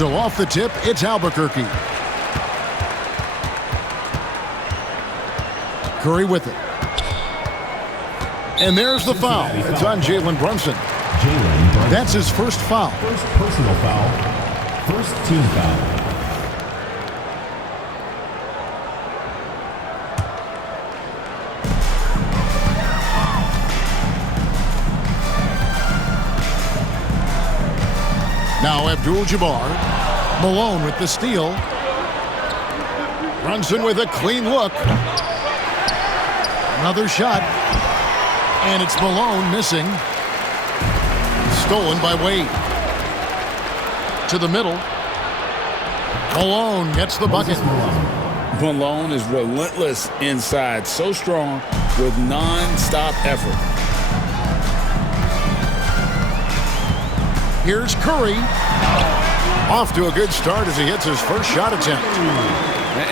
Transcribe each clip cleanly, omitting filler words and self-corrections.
So off the tip, it's Albuquerque. Curry with it. And there's the foul. It's on Jalen Brunson. That's his first foul. First personal foul. First team foul. Now Abdul-Jabbar. Malone with the steal. Brunson with a clean look. Another shot. And it's Malone missing. Stolen by Wade. To the middle. Malone gets the bucket. Malone is relentless inside. So strong with non-stop effort. Here's Curry. Off to a good start as he hits his first shot attempt.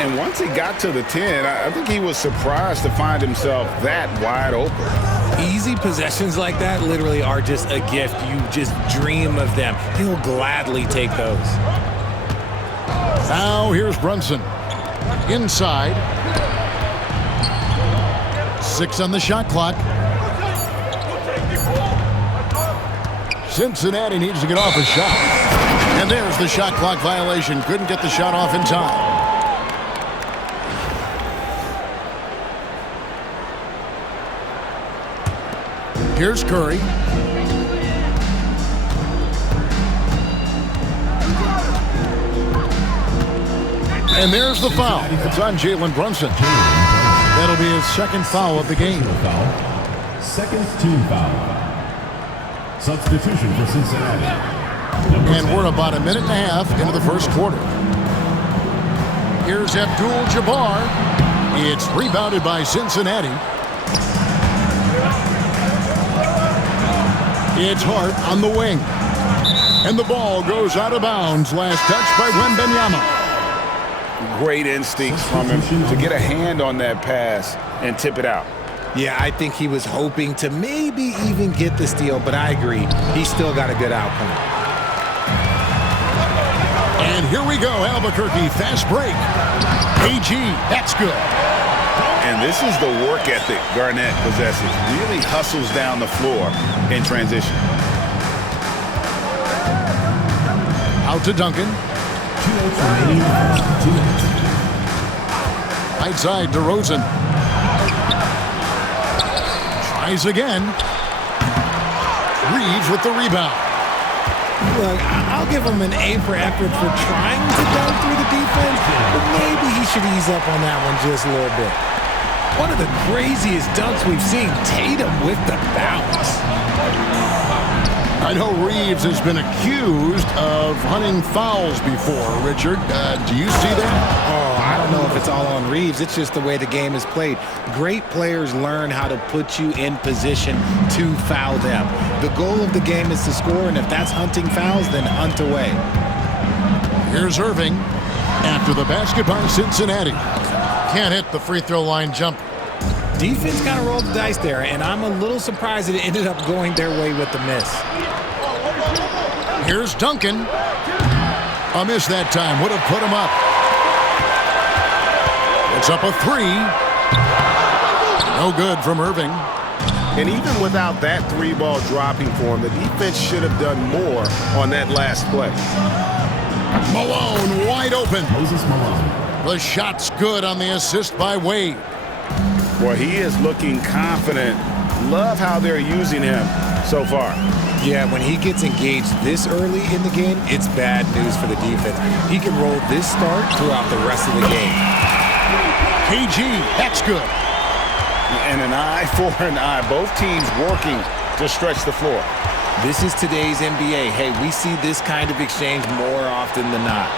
And once he got to the 10, I think he was surprised to find himself that wide open. Easy possessions like that literally are just a gift. You just dream of them. He'll gladly take those. Now here's Brunson. Inside. 6 on the shot clock. Cincinnati needs to get off a shot. And there's the shot clock violation. Couldn't get the shot off in time. Here's Curry. And there's the foul. It's on Jalen Brunson. That'll be his second foul of the game. Second team foul. Substitution for Cincinnati. And we're about a minute and a half into the first quarter. Here's Abdul-Jabbar. It's rebounded by Cincinnati. It's Hart on the wing. And the ball goes out of bounds. Last touch by Wembanyama. Great instincts from him to get a hand on that pass and tip it out. Yeah, I think he was hoping to maybe even get the steal, but I agree. He's still got a good outcome. And here we go, Albuquerque, fast break. AG, that's good. And this is the work ethic Garnett possesses. Really hustles down the floor in transition. Out to Duncan. 2 minutes remaining. 2 minutes. Right side to Rosen. Tries again. Reeves with the rebound. Look, I'll give him an A for effort for trying to dunk through the defense, but maybe he should ease up on that one just a little bit. One of the craziest dunks we've seen. Tatum with the bounce. I know Reeves has been accused of hunting fouls before, Richard. Do you see that? Oh, I don't know if it's all on Reeves. It's just the way the game is played. Great players learn how to put you in position to foul them. The goal of the game is to score, and if that's hunting fouls, then hunt away. Here's Irving. After the basket by Cincinnati. Can't hit the free throw line jump. Defense kind of rolled the dice there, and I'm a little surprised that it ended up going their way with the miss. Here's Duncan. A miss that time. Would have put him up. It's up a 3. No good from Irving. And even without that 3-ball dropping for him, the defense should have done more on that last play. Malone wide open. Moses Malone. The shot's good on the assist by Wade. Boy, he is looking confident. Love how they're using him so far. Yeah, when he gets engaged this early in the game, it's bad news for the defense. He can roll this start throughout the rest of the game. KG, that's good. And an eye for an eye. Both teams working to stretch the floor. This is today's NBA. Hey, we see this kind of exchange more often than not.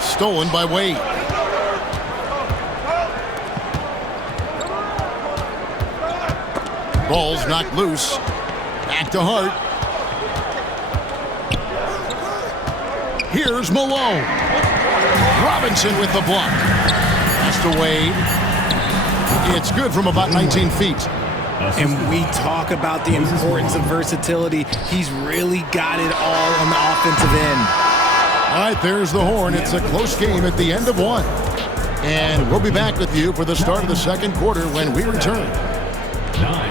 Stolen by Wade. Ball's knocked loose. Back to Hart. Here's Malone. Robinson with the block. Pass to Wade. It's good from about 19 feet. And we talk about the importance of versatility. He's really got it all on the offensive end. All right, there's the horn. It's a close game at the end of one. And we'll be back with you for the start of the second quarter when we return. 9.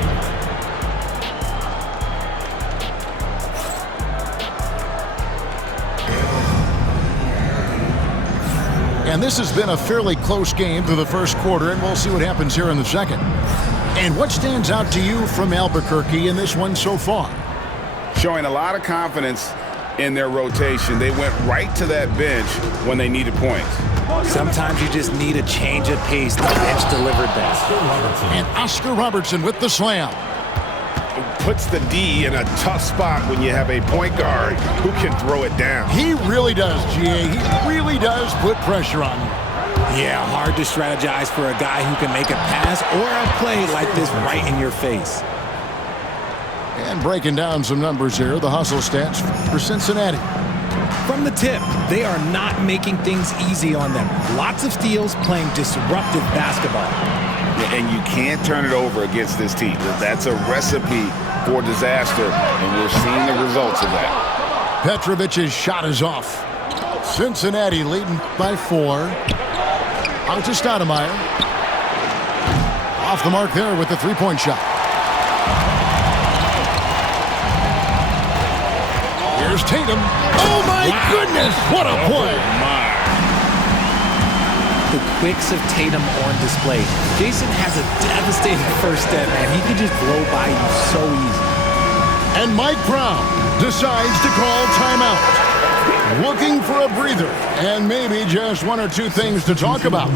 And this has been a fairly close game through the first quarter, and we'll see what happens here in the second. And what stands out to you from Albuquerque in this one so far? Showing a lot of confidence in their rotation. They went right to that bench when they needed points. Sometimes you just need a change of pace. The bench delivered that. And Oscar Robertson with the slam. Puts the D in a tough spot when you have a point guard who can throw it down. He really does, GA. He really does put pressure on you. Yeah, hard to strategize for a guy who can make a pass or a play like this right in your face. And breaking down some numbers here, the hustle stats for Cincinnati. From the tip, they are not making things easy on them. Lots of steals, playing disruptive basketball. And you can't turn it over against this team. That's a recipe for disaster, and we're seeing the results of that. Petrovic's shot is off. Cincinnati leading by 4. Out to Stoudemire. Off the mark there with the three-point shot. Here's Tatum. Oh, my goodness. What a play. The quicks of Tatum on display. Jason has a devastating first step, man. He can just blow by you so easy. And Mike Brown decides to call timeout. Looking for a breather and maybe just one or two things to talk about.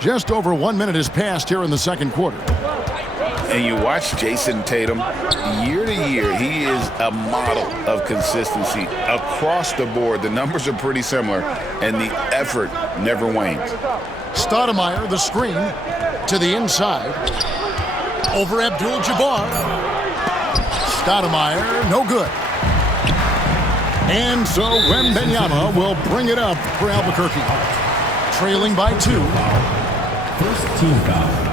Just over 1 minute has passed here in the second quarter. And you watch Jason Tatum, year to year, he is a model of consistency across the board. The numbers are pretty similar, and the effort never wanes. Stoudemire, the screen, to the inside. Over Abdul-Jabbar. Stoudemire, no good. And so Wembanyama will bring it up for Albuquerque. Trailing by 2. First team foul.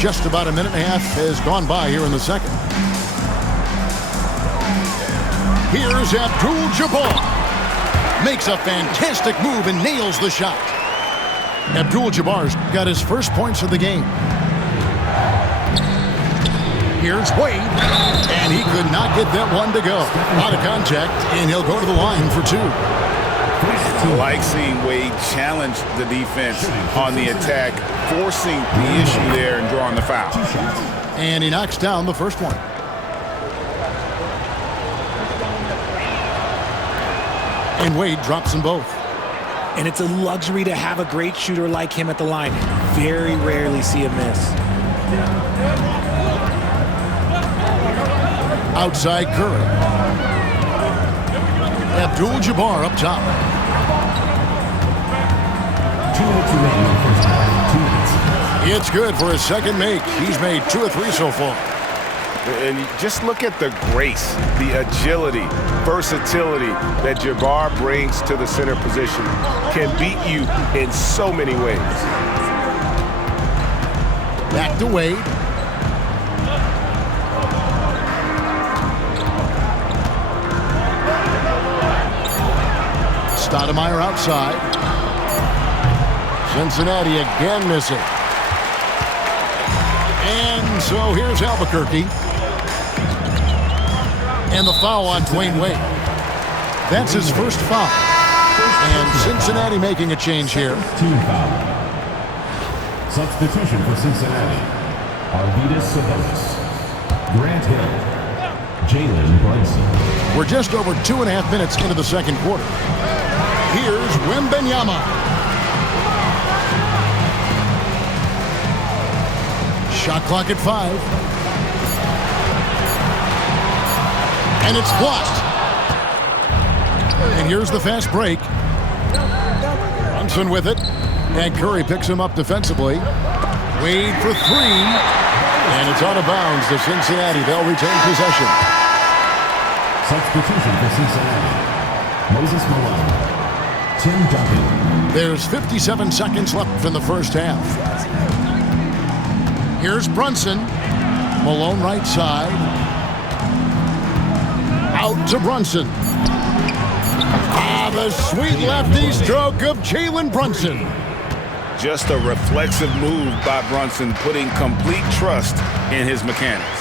Just about a minute and a half has gone by here in the second. Here's Abdul-Jabbar. Makes a fantastic move and nails the shot. Abdul-Jabbar's got his first points of the game. Here's Wade. And he could not get that one to go. Out of contact, and he'll go to the line for 2. I like seeing Wade challenge the defense on the attack, forcing the issue there and drawing the foul. And he knocks down the first one. And Wade drops them both. And it's a luxury to have a great shooter like him at the line. Very rarely see a miss. Outside Curry. Abdul-Jabbar up top. 2 minutes remaining in the first half. 2 minutes. It's good for his second make. He's made 2 or 3 so far. And just look at the grace, the agility, versatility that Jabbar brings to the center position. Can beat you in so many ways. Back to Wade. Stoudemire outside. Cincinnati again missing. And so here's Albuquerque. And the foul on Dwayne Wade. That's his first foul. And Cincinnati making a change here. Team foul. Substitution for Cincinnati. Arvydas Sabonis. Grant Hill. Jalen Brunson. We're just over 2.5 minutes into the second quarter. Here's Wembanyama. Shot clock at 5. And it's blocked. And here's the fast break. Brunson with it. And Curry picks him up defensively. Wade for 3. And it's out of bounds to Cincinnati. They'll retain possession. Substitution for Cincinnati. Moses Malone. Tim Duncan. There's 57 seconds left in the first half. Here's Brunson. Malone right side. Out to Brunson. The sweet lefty stroke of Jalen Brunson. Just a reflexive move by Brunson, putting complete trust in his mechanics.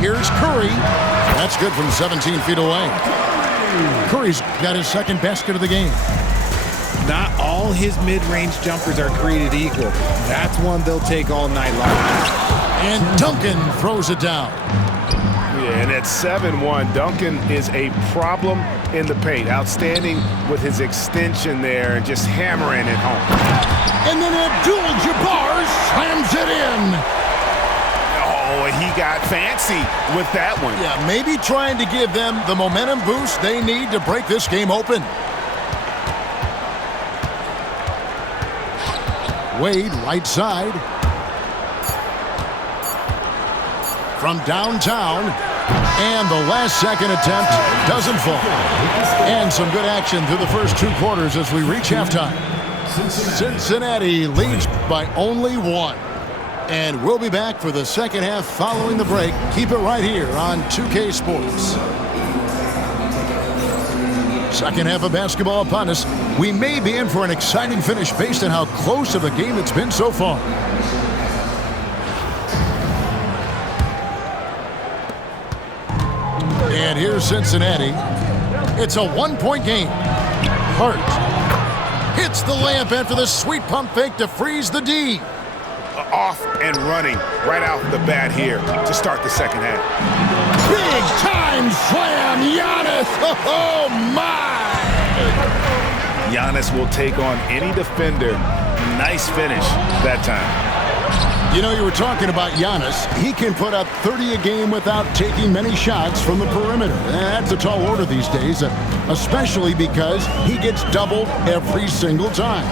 Here's Curry. That's good from 17 feet away. Curry's got his second basket of the game. Not all his mid-range jumpers are created equal. That's one they'll take all night long. And Duncan throws it down. Yeah, and at 7-1, Duncan is a problem in the paint. Outstanding with his extension there and just hammering it home. And then Abdul-Jabbar slams it in. Oh, he got fancy with that one. Yeah, maybe trying to give them the momentum boost they need to break this game open. Wade, right side. From downtown. And the last second attempt doesn't fall. And some good action through the first two quarters as we reach halftime. Cincinnati leads by only one. And we'll be back for the second half following the break. Keep it right here on 2K Sports. Second half of basketball upon us. We may be in for an exciting finish based on how close of a game it's been so far. And here's Cincinnati. It's a one-point game. Hart hits the layup after the sweet pump fake to freeze the D. Off and running right out the bat here to start the second half. Big time slam, Giannis. Oh, my. Giannis will take on any defender. Nice finish that time. You know, you were talking about Giannis. He can put up 30 a game without taking many shots from the perimeter. That's a tall order these days, especially because he gets doubled every single time.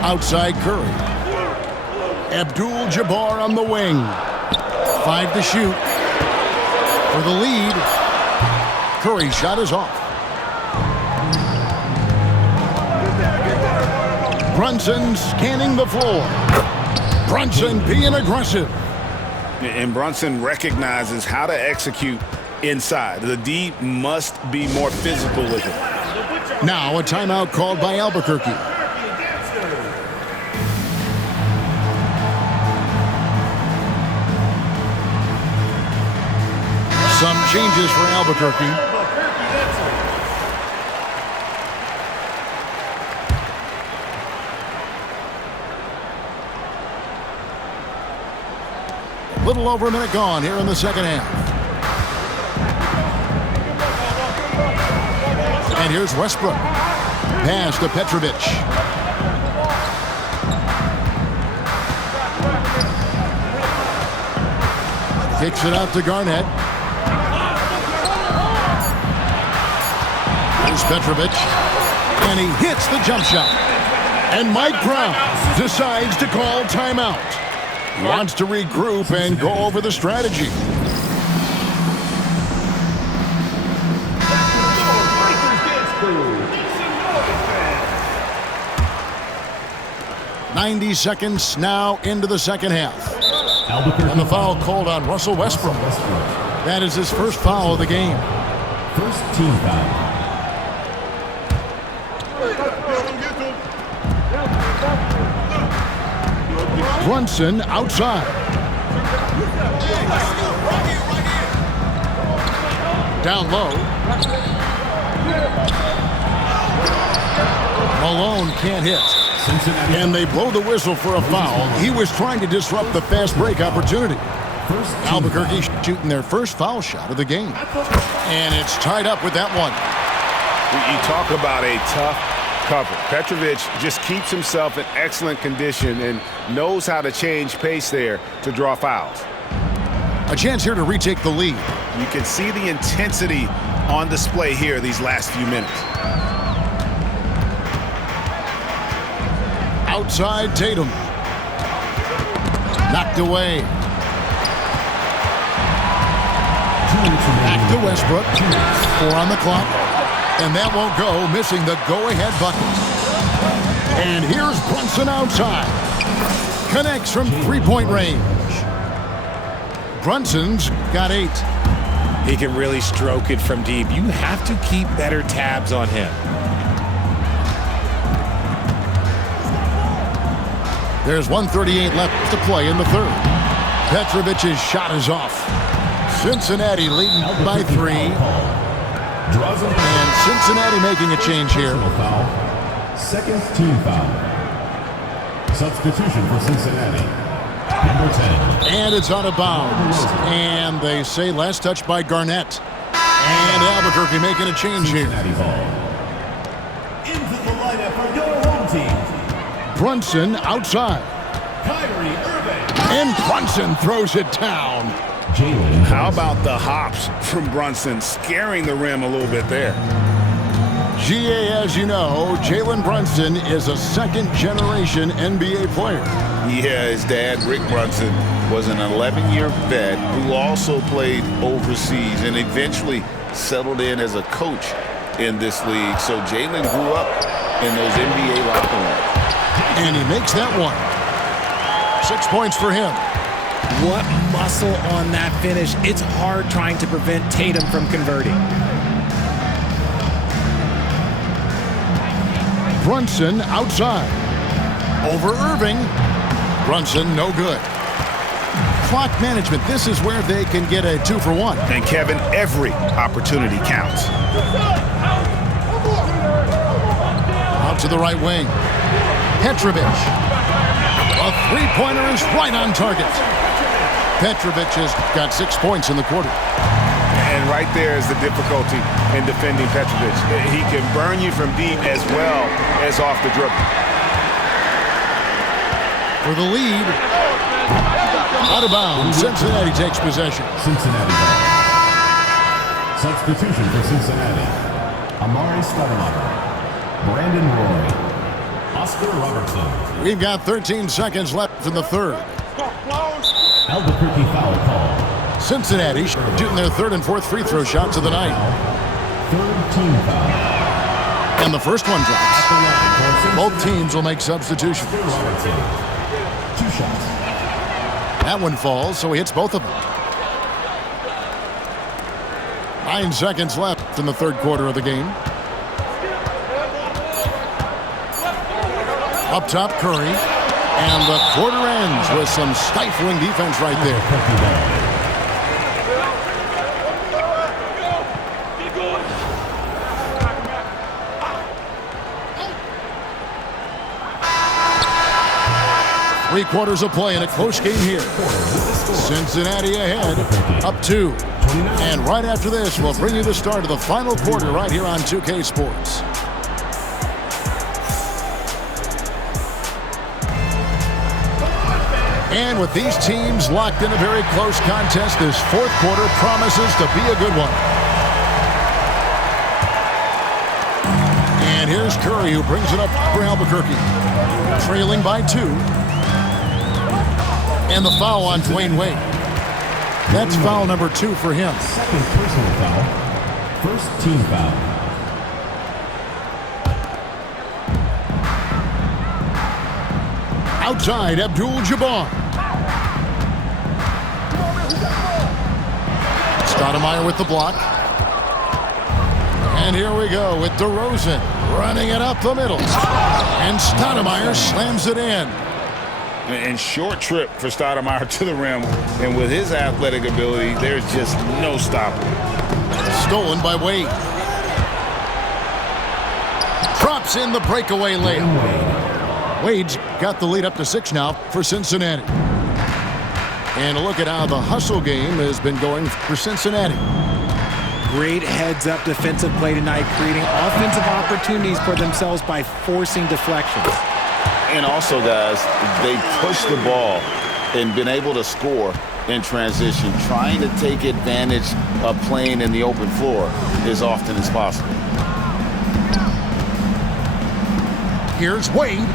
Outside Curry. Abdul-Jabbar on the wing. 5 to shoot. For the lead. Curry's shot is off. Brunson scanning the floor. Brunson being aggressive. And Brunson recognizes how to execute inside. The D must be more physical with it. Now a timeout called by Albuquerque. Some changes for Albuquerque. A little over a minute gone here in the second half. And here's Westbrook. Pass to Petrovic. Kicks it out to Garnett. Here's Petrovic. And he hits the jump shot. And Mike Brown decides to call timeout. Wants to regroup and go over the strategy. "90 seconds now into the second half. And the foul called on Russell Westbrook. That is his first foul of the game. First team foul. Brunson outside. Down low. Malone can't hit. And they blow the whistle for a foul. He was trying to disrupt the fast break opportunity. Albuquerque shooting their first foul shot of the game. And it's tied up with that one. You talk about a tough cover. Petrovic just keeps himself in excellent condition and knows how to change pace there to draw fouls. A chance here to retake the lead. You can see the intensity on display here these last few minutes. Outside Tatum. Knocked away. Back to Westbrook. 4 on the clock. And that won't go, missing the go-ahead bucket. And here's Brunson outside. Connects from three-point range. Brunson's got 8. He can really stroke it from deep. You have to keep better tabs on him. There's 1:38 left to play in the third. Petrovic's shot is off. Cincinnati leading by 3. And Cincinnati making a change here. Second team foul. Substitution for Cincinnati. Number 10. And it's out of bounds. And they say last touch by Garnett. And Albuquerque making a change here. Into the lineup for your home team. Brunson outside. Kyrie Irving. And Brunson throws it down. Jalen. How about the hops from Brunson, scaring the rim a little bit there. GA, as you know, Jalen Brunson is a second-generation NBA player. Yeah, his dad, Rick Brunson, was an 11-year vet who also played overseas and eventually settled in as a coach in this league. So Jalen grew up in those NBA locker rooms. And he makes that one. 6 points for him. What muscle on that finish. It's hard trying to prevent Tatum from converting. Brunson outside. Over Irving. Brunson no good. Clock management. This is where they can get a 2-for-1. And Kevin, every opportunity counts. Out to the right wing. Petrovic. A three-pointer is right on target. Petrovic has got 6 points in the quarter. And right there is the difficulty in defending Petrovic. He can burn you from deep as well as off the dribble. For the lead. Out of bounds. Cincinnati takes possession. Cincinnati ball. Substitution for Cincinnati. Amari Stoudemire. Brandon Roy. Oscar Robertson. We've got 13 seconds left in the third. Albuquerque foul call. Cincinnati shooting their third and fourth free throw shots of the night. Third team foul. And the first one drops. At the line for Cincinnati. Both teams will make substitutions. Oscar Robertson. 2 shots. That one falls, so he hits both of them. 9 seconds left in the third quarter of the game. Up top, Curry. And the quarter ends with some stifling defense right there. Three quarters of play in a close game here. Cincinnati ahead, up 2. And right after this, we'll bring you the start of the final quarter right here on 2K Sports. And with these teams locked in a very close contest, this fourth quarter promises to be a good one. And here's Curry, who brings it up for Albuquerque. Trailing by 2. And the foul on Dwayne Wade. That's foul number 2 for him. Second personal foul. First team foul. Outside, Abdul-Jabbar. Stoudemire with the block. And here we go with DeRozan running it up the middle. And Stoudemire slams it in. And short trip for Stoudemire to the rim. And with his athletic ability, there's just no stopping. Stolen by Wade. Drops in the breakaway layup. Wade's got the lead up to 6 now for Cincinnati. And a look at how the hustle game has been going for Cincinnati. Great heads-up defensive play tonight, creating offensive opportunities for themselves by forcing deflections. And also, guys, they push the ball and been able to score in transition, trying to take advantage of playing in the open floor as often as possible. Here's Wade.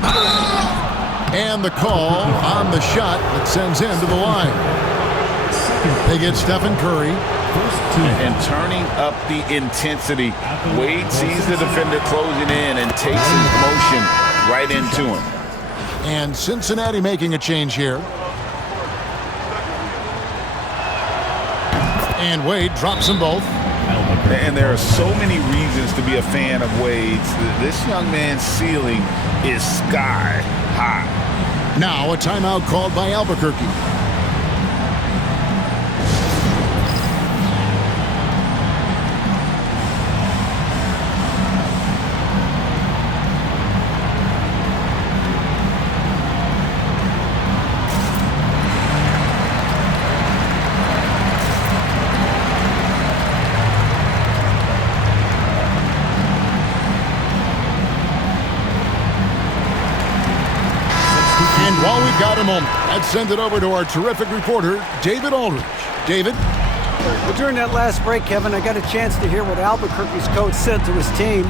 And the call on the shot that sends him to the line. They get Stephen Curry. First team. And turning up the intensity. Wade sees the defender closing in and takes his motion right into him. And Cincinnati making a change here. And Wade drops them both. And there are so many reasons to be a fan of Wade's. This young man's ceiling is sky high. Now a timeout called by Albuquerque. And while we've got a moment, let's send it over to our terrific reporter, David Aldridge. David? Well, during that last break, Kevin, I got a chance to hear what Albuquerque's coach said to his team.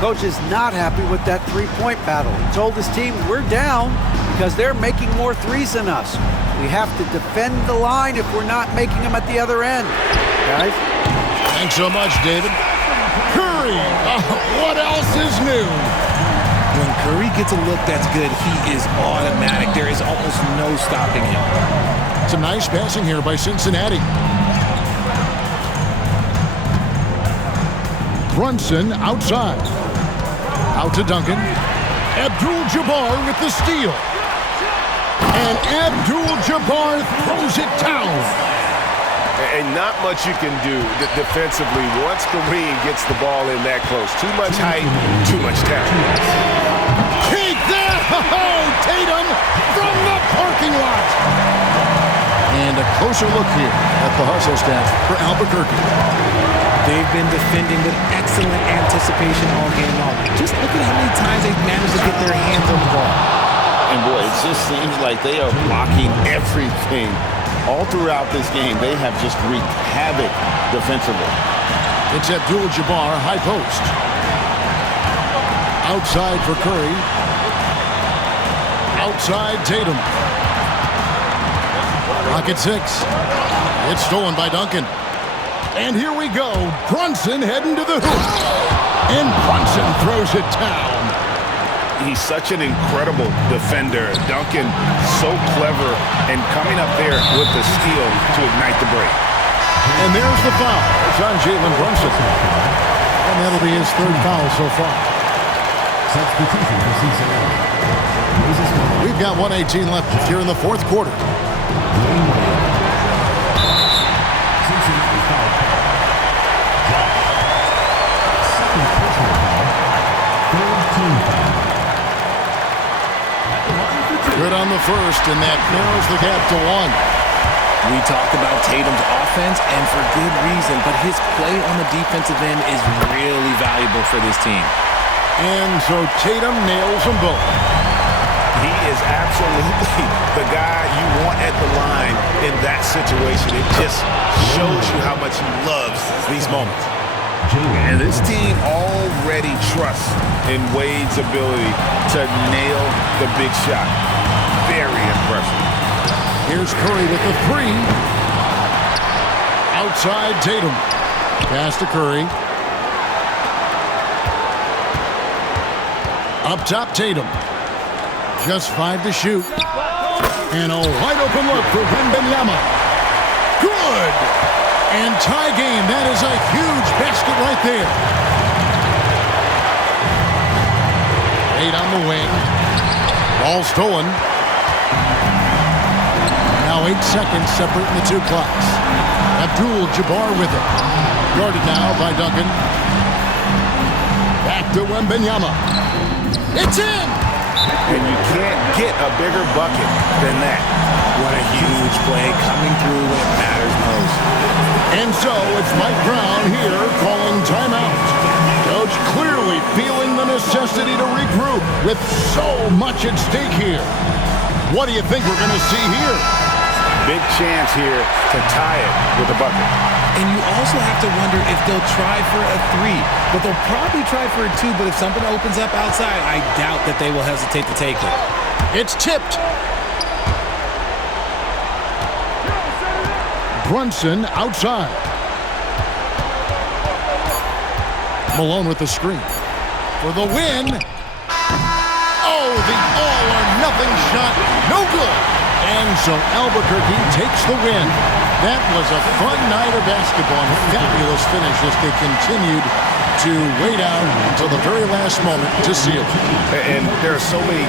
Coach is not happy with that three-point battle. He told his team, we're down because they're making more threes than us. We have to defend the line if we're not making them at the other end. Guys? Thanks so much, David. Curry! What else is new? When Curry gets a look that's good, he is automatic. There is almost no stopping him. Some nice passing here by Cincinnati. Brunson outside. Out to Duncan. Abdul-Jabbar with the steal. And Abdul-Jabbar throws it down. And not much you can do defensively once Kareem gets the ball in that close. Too much height, too much talent. Take that! Oh, Tatum from the parking lot. And a closer look here at the hustle stats for Albuquerque. They've been defending with excellent anticipation all game long. Just look at how many times they've managed to get their hands on the ball. And boy, it just seems like they are blocking everything. All throughout this game, they have just wreaked havoc defensively. It's Abdul-Jabbar, high post. Outside for Curry. Outside Tatum. Rocket 6. It's stolen by Duncan. And here we go. Brunson heading to the hoop. And Brunson throws it down. He's such an incredible defender. Duncan, so clever, and coming up there with the steal to ignite the break. And there's the foul. It's on Jalen Brunson. And that'll be his third foul so far. Substitution for Cincinnati. We've got 1:18 left here in the fourth quarter. Dwayne Wade. Cincinnati foul. Second personal foul. Third team foul. Good on the first, and that narrows the gap to 1. We talked about Tatum's offense, and for good reason, but his play on the defensive end is really valuable for this team. And so Tatum nails them both. He is absolutely the guy you want at the line in that situation. It just shows you how much he loves these moments. And this team already trusts in Wade's ability to nail the big shot. Very impressive. Here's Curry with the 3. Outside Tatum. Pass to Curry. Up top Tatum. Just 5 to shoot. And a wide open look for Wembanyama. Good! And tie game. That is a huge basket right there. 8 on the wing. Ball stolen. Now 8 seconds separating the two clocks. Abdul-Jabbar with it. Guarded now by Duncan. Back to Wembanyama. It's in! And you can't get a bigger bucket than that. What a huge play coming through when it matters most. And so it's Mike Brown here calling timeout. Coach clearly feeling the necessity to regroup with so much at stake here. What do you think we're going to see here? Big chance here to tie it with a bucket. And you also have to wonder if they'll try for a 3. But they'll probably try for a 2, but if something opens up outside, I doubt that they will hesitate to take it. It's tipped. Brunson outside. Malone with the screen. For the win. Oh, the all-or-nothing shot. No good. And so Albuquerque takes the win. That was a fun night of basketball. Fabulous finish as they continued to wait out until the very last moment to seal it. And there are so many